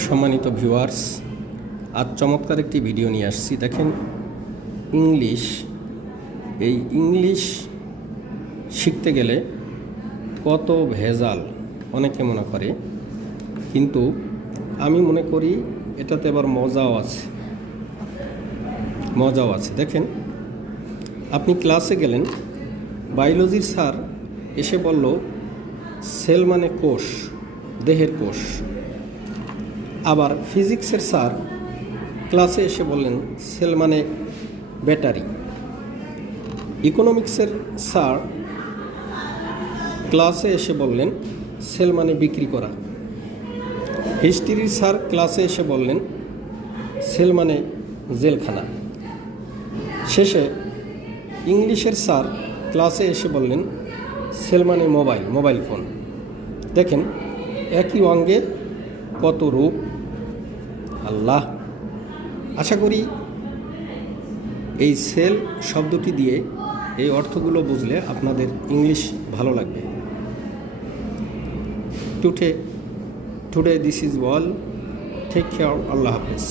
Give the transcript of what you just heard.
সম্মানিত ভিউয়ার্স, আজ চমৎকার একটি ভিডিও নিয়ে আসছি। দেখেন, এই ইংলিশ শিখতে গেলে কত ভেজাল অনেকে মনে করে, কিন্তু আমি মনে করি এটাতে আবার মজাও আছে। দেখেন, আপনি ক্লাসে গেলেন, বায়োলজির স্যার এসে বলল সেল মানে কোষ, দেহের কোষ। আবার ফিজিক্সের স্যার ক্লাসে এসে বললেন সেল মানে ব্যাটারি। ইকোনমিক্সের স্যার ক্লাসে এসে বললেন সেল মানে বিক্রি করা। হিস্ট্রির স্যার ক্লাসে এসে বললেন সেল মানে জেলখানা। শেষে ইংলিশের স্যার ক্লাসে এসে বললেন সেল মানে মোবাইল ফোন। দেখেন, একই অঙ্গে কত রূপ। আল্লাহ, আশা করি এই সেল শব্দটি দিয়ে এই অর্থগুলো বুঝলে আপনাদের ইংলিশ ভালো লাগবে। Today this is all. Take care. আল্লাহ হাফেজ।